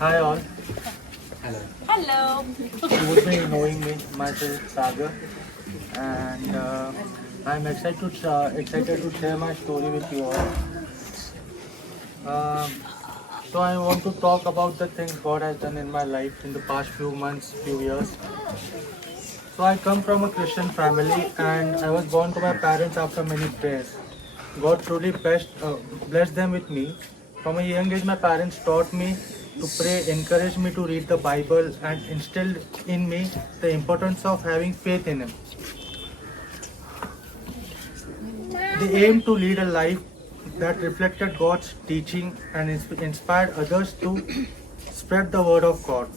Hi all, Hello. Hello. you would be knowing me, myself Sagar, and I'm excited to share my story with you all. Um, so I want to talk about the things God has done in my life in the past few months, few years. So I come from a Christian family, and I was born to my parents after many prayers. God truly blessed them with me. From a young age, my parents taught me to pray, encouraged me to read the Bible, and instilled in me the importance of having faith in Him. They aimed to lead a life that reflected God's teaching and inspired others to spread the word of God.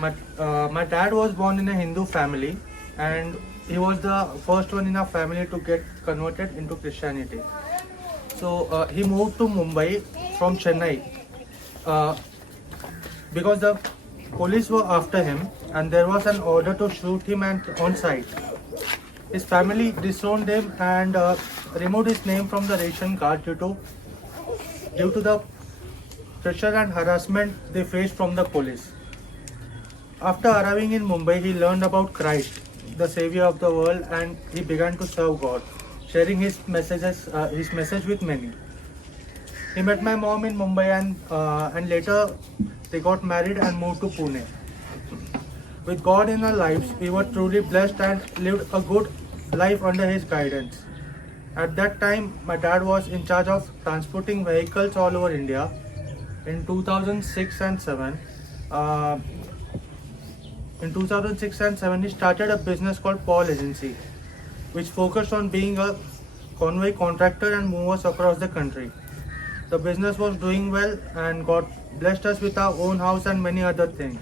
My dad was born in a Hindu family, and he was the first one in our family to get converted into Christianity. So he moved to Mumbai from Chennai uh, because the police were after him, and there was an order to shoot him and on sight. His family disowned him and removed his name from the ration card due to the pressure and harassment they faced from the police. After arriving in Mumbai, he learned about Christ, the Savior of the world, and he began to serve God, sharing his message with many. He met my mom in Mumbai, and later they got married and moved to Pune. With God in our lives, we were truly blessed and lived a good life under His guidance. At that time, my dad was in charge of transporting vehicles all over India. In 2006 and 7, uh, in 2006 and 7, he started a business called Paul Agency, which focused on being a convoy contractor and movers across the country. The business was doing well, and God blessed us with our own house and many other things.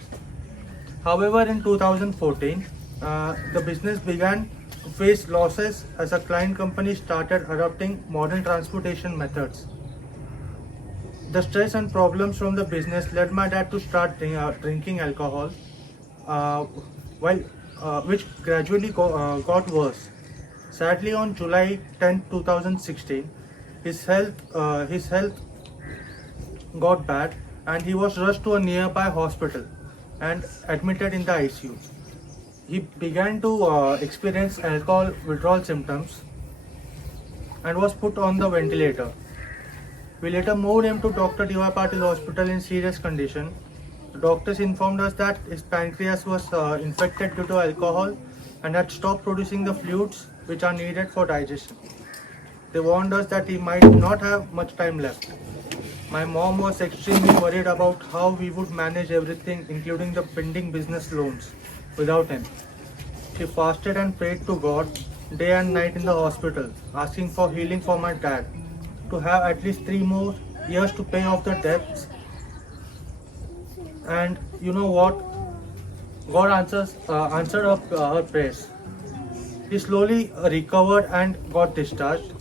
However, in 2014, the business began to face losses as a client company started adopting modern transportation methods. The stress and problems from the business led my dad to start drinking alcohol, uh, while which gradually got worse. Sadly, on July 10, 2016, his health got bad, and he was rushed to a nearby hospital and admitted in the ICU. He began to experience alcohol withdrawal symptoms and was put on the ventilator. We later moved him to Dr. D.Y. Patil Hospital in serious condition. The doctors informed us that his pancreas was infected due to alcohol and had stopped producing the fluids which are needed for digestion. They warned us that he might not have much time left. My mom was extremely worried about how we would manage everything, including the pending business loans, without him. She fasted and prayed to God day and night in the hospital, asking for healing for my dad, to have at least 3 more years to pay off the debts. And you know what? God answered her prayers. He slowly recovered and got discharged.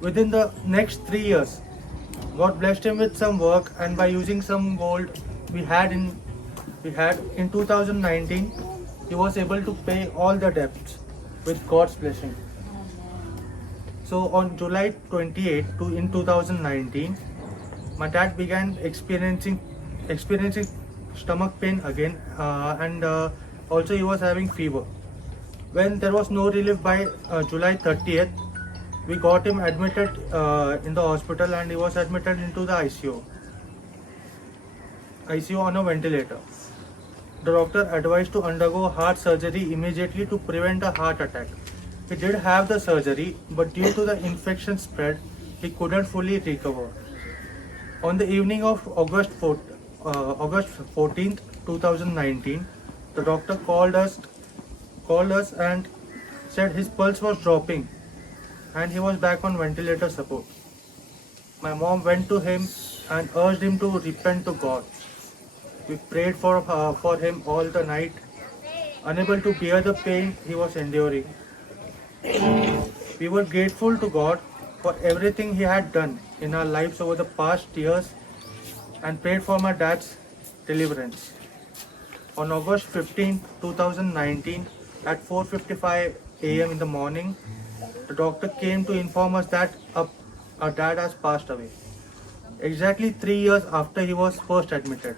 Within the next 3 years, God blessed him with some work, and by using some gold we had in we had in 2019, he was able to pay all the debts with God's blessing. So on July 28 in 2019, my dad began experiencing stomach pain again, and also he was having fever. When there was no relief by July 30th, we got him admitted in the hospital, and he was admitted into the ICU on a ventilator. The doctor advised to undergo heart surgery immediately to prevent a heart attack. He did have the surgery, but due to the infection spread, he couldn't fully recover. On the evening of August 14th, 2019, the doctor called us and said his pulse was dropping and he was back on ventilator support. My mom went to him and urged him to repent to God. We prayed for him all the night, unable to bear the pain he was enduring. We were grateful to God for everything He had done in our lives over the past years and prayed for my dad's deliverance. On August 15, 2019, at 4:55 a.m. in the morning, the doctor came to inform us that our dad has passed away. Exactly 3 years after he was first admitted.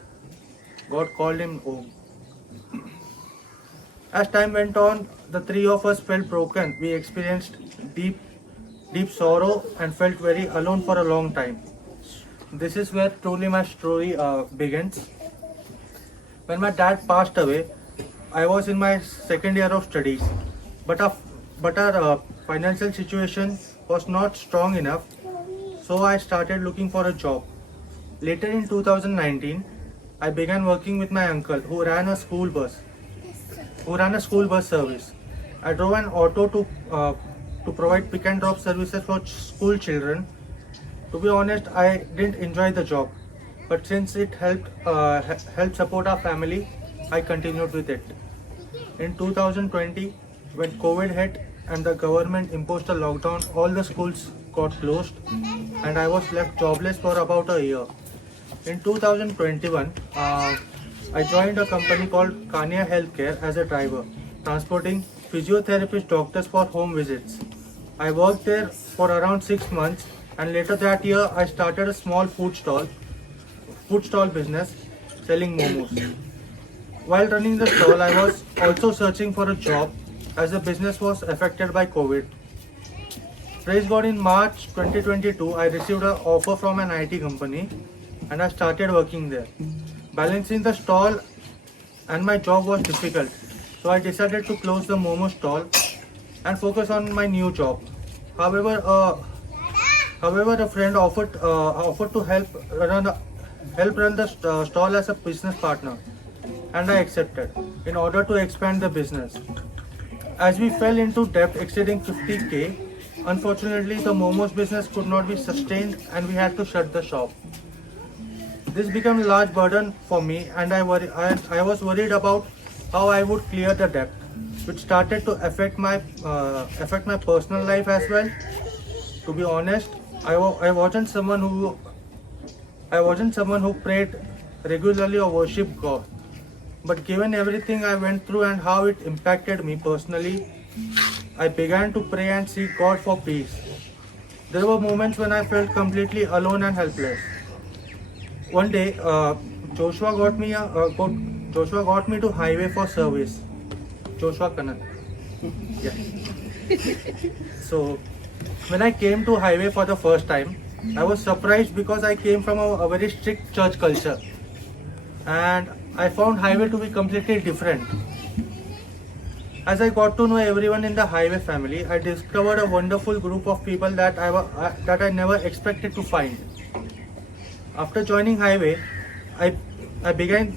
God called him home. As time went on, the three of us felt broken. We experienced deep, deep sorrow and felt very alone for a long time. This is where truly my story begins. When my dad passed away, I was in my second year of studies, but our financial situation was not strong enough, so I started looking for a job. Later in 2019, I began working with my uncle who ran a school bus service. I drove an auto to provide pick and drop services for school children. To be honest, I didn't enjoy the job, but since it helped support our family, I continued with it. In 2020, when COVID hit and the government imposed a lockdown, all the schools got closed, and I was left jobless for about a year. In 2021, I joined a company called Kania Healthcare as a driver, transporting physiotherapist doctors for home visits. I worked there for around 6 months, and later that year, I started a small food stall business selling momos. While running the stall, I was also searching for a job as the business was affected by COVID. Praise God, in March 2022, I received an offer from an IT company and I started working there. Balancing the stall and my job was difficult, so I decided to close the Momo stall and focus on my new job. However, a friend offered to help run the stall as a business partner, and I accepted in order to expand the business. As we fell into debt exceeding 50k, unfortunately the momos business could not be sustained and we had to shut the shop. This became a large burden for me, and I was worried about how I would clear the debt, which started to affect my personal life as well. To be honest, I wasn't someone who prayed regularly or worshipped God. But given everything I went through and how it impacted me personally, I began to pray and seek God for peace. There were moments when I felt completely alone and helpless. One day, Joshua got me to highway for service. Joshua Kanan. Yeah. So, when I came to highway for the first time, I was surprised because I came from a very strict church culture, and I found highway to be completely different. As I got to know everyone in the highway family, I discovered a wonderful group of people that I never expected to find. After joining highway, I began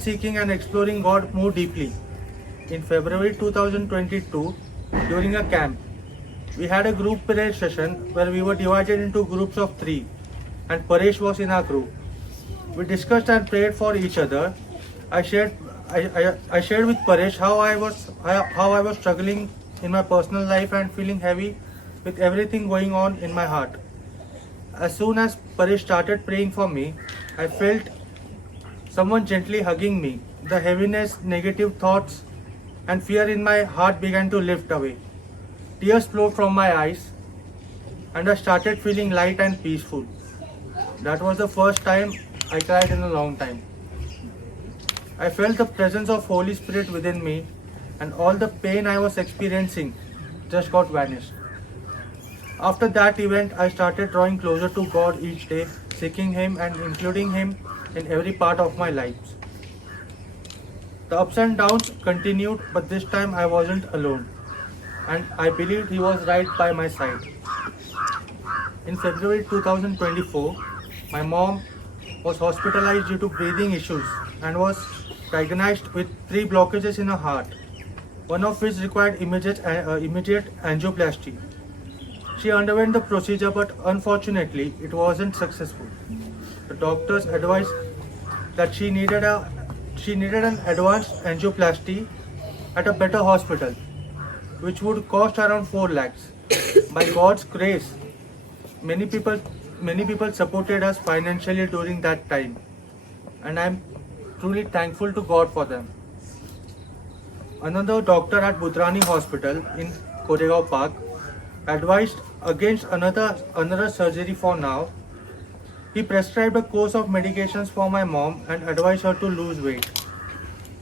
seeking and exploring God more deeply. In February 2022, during a camp, we had a group prayer session where we were divided into groups of 3, and Paresh was in our group. We discussed and prayed for each other. I shared with Paresh how I was struggling in my personal life and feeling heavy with everything going on in my heart. As soon as Paresh started praying for me, I felt someone gently hugging me. The heaviness, negative thoughts, and fear in my heart began to lift away. Tears flowed from my eyes, and I started feeling light and peaceful. That was the first time I cried in a long time. I felt the presence of Holy Spirit within me, and all the pain I was experiencing just got vanished. After that event, I started drawing closer to God each day, seeking Him and including Him in every part of my life. The ups and downs continued, but this time I wasn't alone, and I believed He was right by my side. In February 2024, my mom was hospitalized due to breathing issues and was diagnosed with 3 blockages in her heart, one of which required immediate angioplasty. She underwent the procedure, but unfortunately it wasn't successful. The doctors advised that she needed an advanced angioplasty at a better hospital, which would cost around 4 lakhs. By God's grace, many people supported us financially during that time, and I'm truly thankful to God for them. Another doctor at Budrani Hospital in Koregaon Park advised against another surgery for now, He prescribed a course of medications for my mom and advised her to lose weight.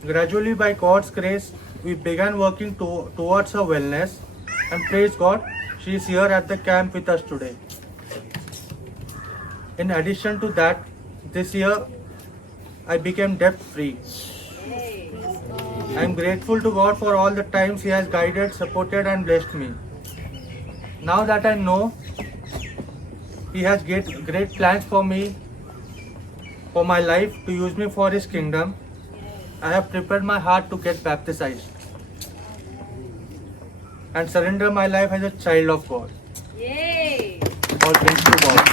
Gradually, by God's grace, we began working towards her wellness, and praise God, she is here at the camp with us today. In addition to that, this year I became debt free. I am grateful to God for all the times He has guided, supported, and blessed me. Now that I know He has great plans for me, for my life, to use me for His kingdom, I have prepared my heart to get baptized and surrender my life as a child of God. Yay! All praise to God.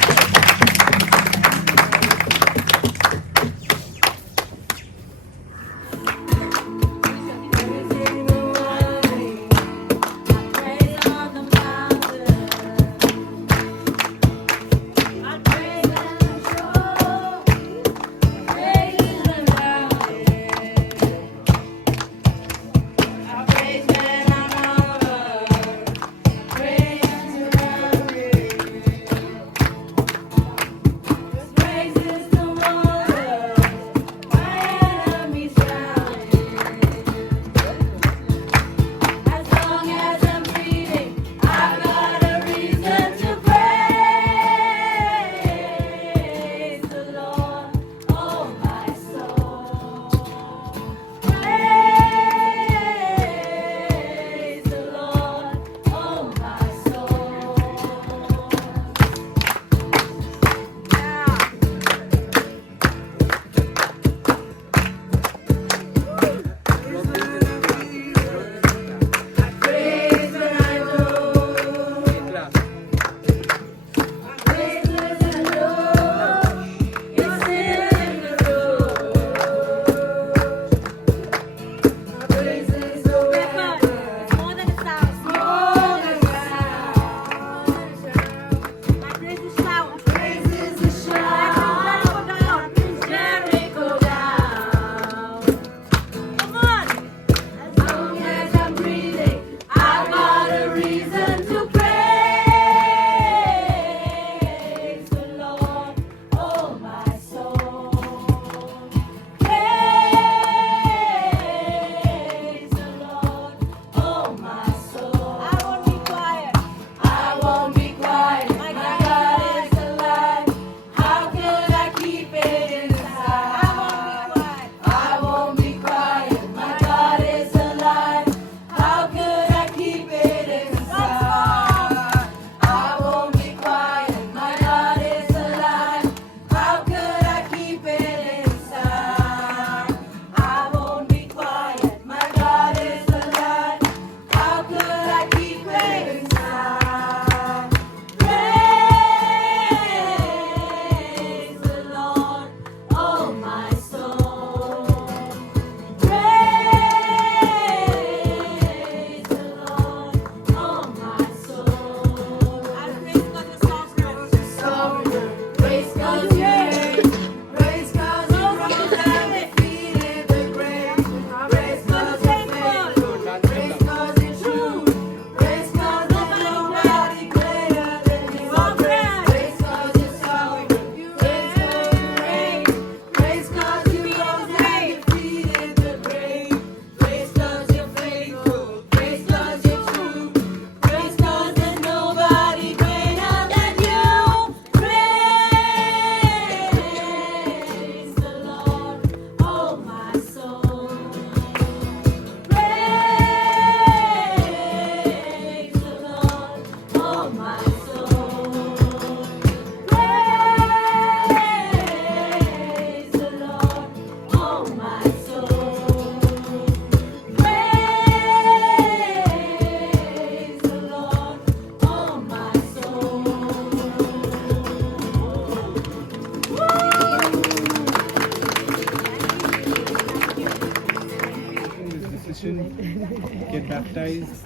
Get baptized,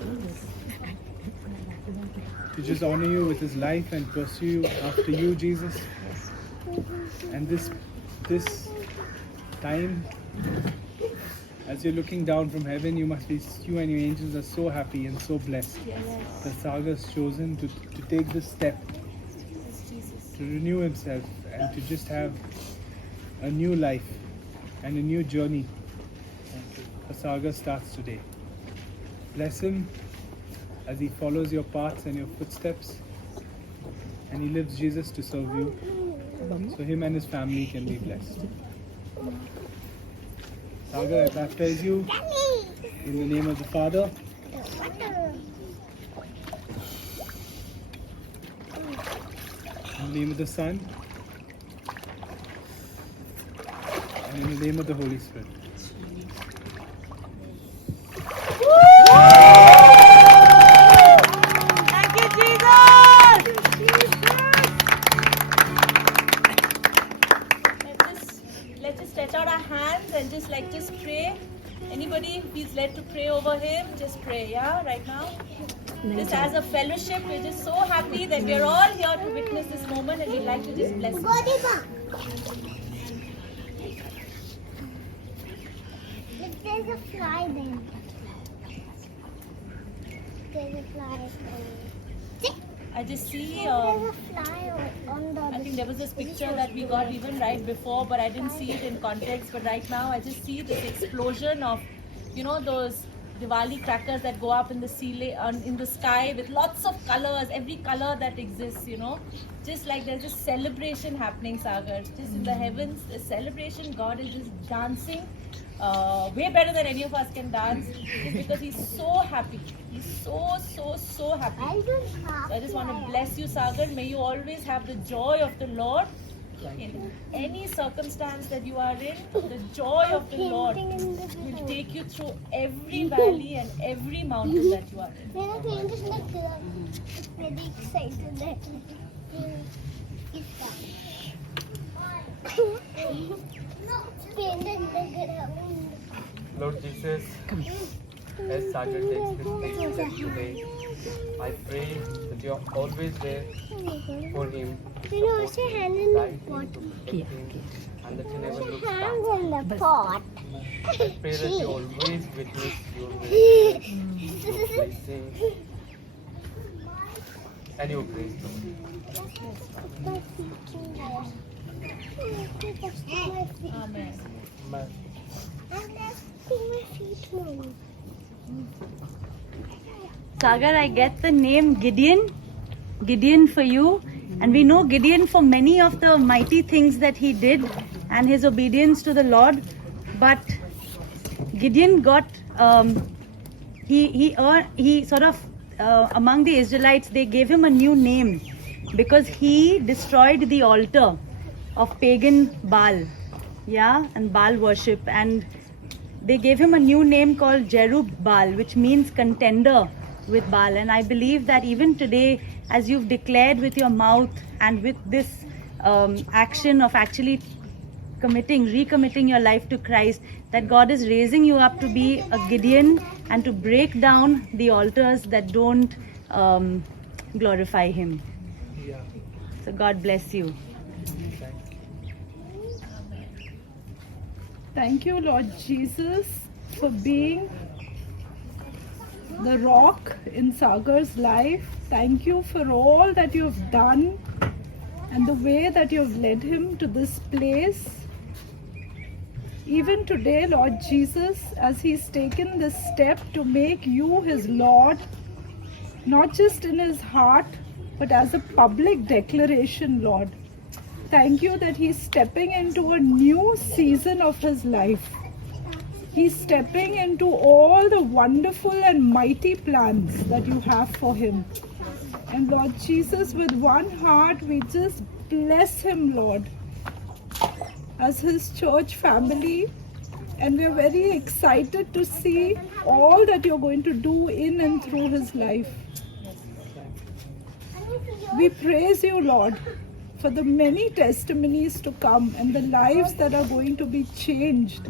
to just honor you with his life and pursue after you, Jesus. And this time, as you're looking down from heaven, you and your angels are so happy and so blessed that Sagar's chosen to take this step to renew himself and to just have a new life and a new journey for Sagar starts today. Bless him as he follows your paths and your footsteps, and he lives Jesus to serve you, so him and his family can be blessed. Sagar, I baptize you in the name of the Father, in the name of the Son, and in the name of the Holy Spirit. Thank you, Jesus. Let's just stretch out our hands and just pray. Anybody feels led to pray over him, just pray, yeah, right now. Just as a fellowship, we're just so happy that we're all here to witness this moment, and we'd like to just bless him. There's a fly there. There's a fly. I just see, There's a fly on the. I think there was this picture that we got even right before, but I didn't see it in context. But right now, I just see this explosion of, those Diwali crackers that go up in the in the sky with lots of colors, every color that exists. Just like there's a celebration happening, Sagar. Just in the heavens, a celebration. God is just dancing. Way better than any of us can dance, just because he's so happy. He's so happy. So I just want to bless you, Sagar. May you always have the joy of the Lord in any circumstance that you are in. The joy of the Lord will take you through every valley and every mountain that you are in. I'm very excited that it's Lord Jesus, as Sagar takes this next step today, I pray that you are always there for him, to support him, guide him, to protect him, and that you never look back. hands in the pot. I pray that you always witness your miracles, your blessings, and your grace, Lord. Amen. Amen. Sagar, I get the name Gideon for you, and we know Gideon for many of the mighty things that he did and his obedience to the Lord. But Gideon got he sort of among the Israelites, they gave him a new name because he destroyed the altar of pagan Baal, and Baal worship, and they gave him a new name called Jerub-Baal, which means contender with Baal. And I believe that even today, as you've declared with your mouth and with this action of actually recommitting your life to Christ, that God is raising you up to be a Gideon and to break down the altars that don't glorify him. So God bless you. Thank you, Lord Jesus, for being the rock in Sagar's life. Thank you for all that you have done and the way that you have led him to this place. Even today, Lord Jesus, as he's taken this step to make you his Lord, not just in his heart, but as a public declaration, Lord. Thank you that he's stepping into a new season of his life. He's stepping into all the wonderful and mighty plans that you have for him. And Lord Jesus, with one heart, we just bless him, Lord, as his church family. And we're very excited to see all that you're going to do in and through his life. We praise you, Lord, for the many testimonies to come and the lives that are going to be changed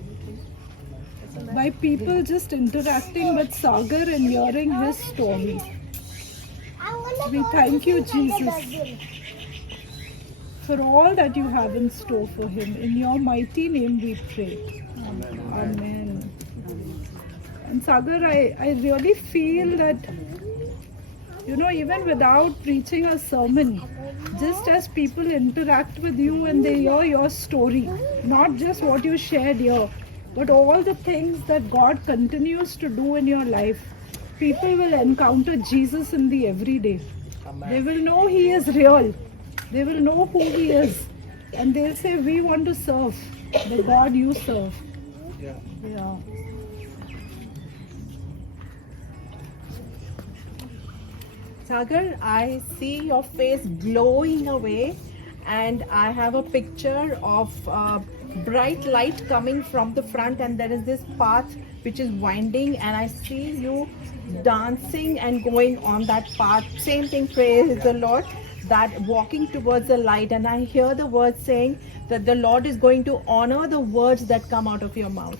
by people just interacting with Sagar and hearing his story. We thank you, Jesus, for all that you have in store for him. In your mighty name we pray. Amen. And Sagar, I really feel that, even without preaching a sermon, just as people interact with you and they hear your story, not just what you shared here, but all the things that God continues to do in your life, people will encounter Jesus in the everyday. They will know He is real. They will know who He is. And they'll say, we want to serve the God you serve. Yeah. Yeah. Sagar, I see your face glowing away, and I have a picture of bright light coming from the front, and there is this path which is winding, and I see you dancing and going on that path. Same thing, praise the Lord, that walking towards the light, and I hear the words saying that the Lord is going to honor the words that come out of your mouth.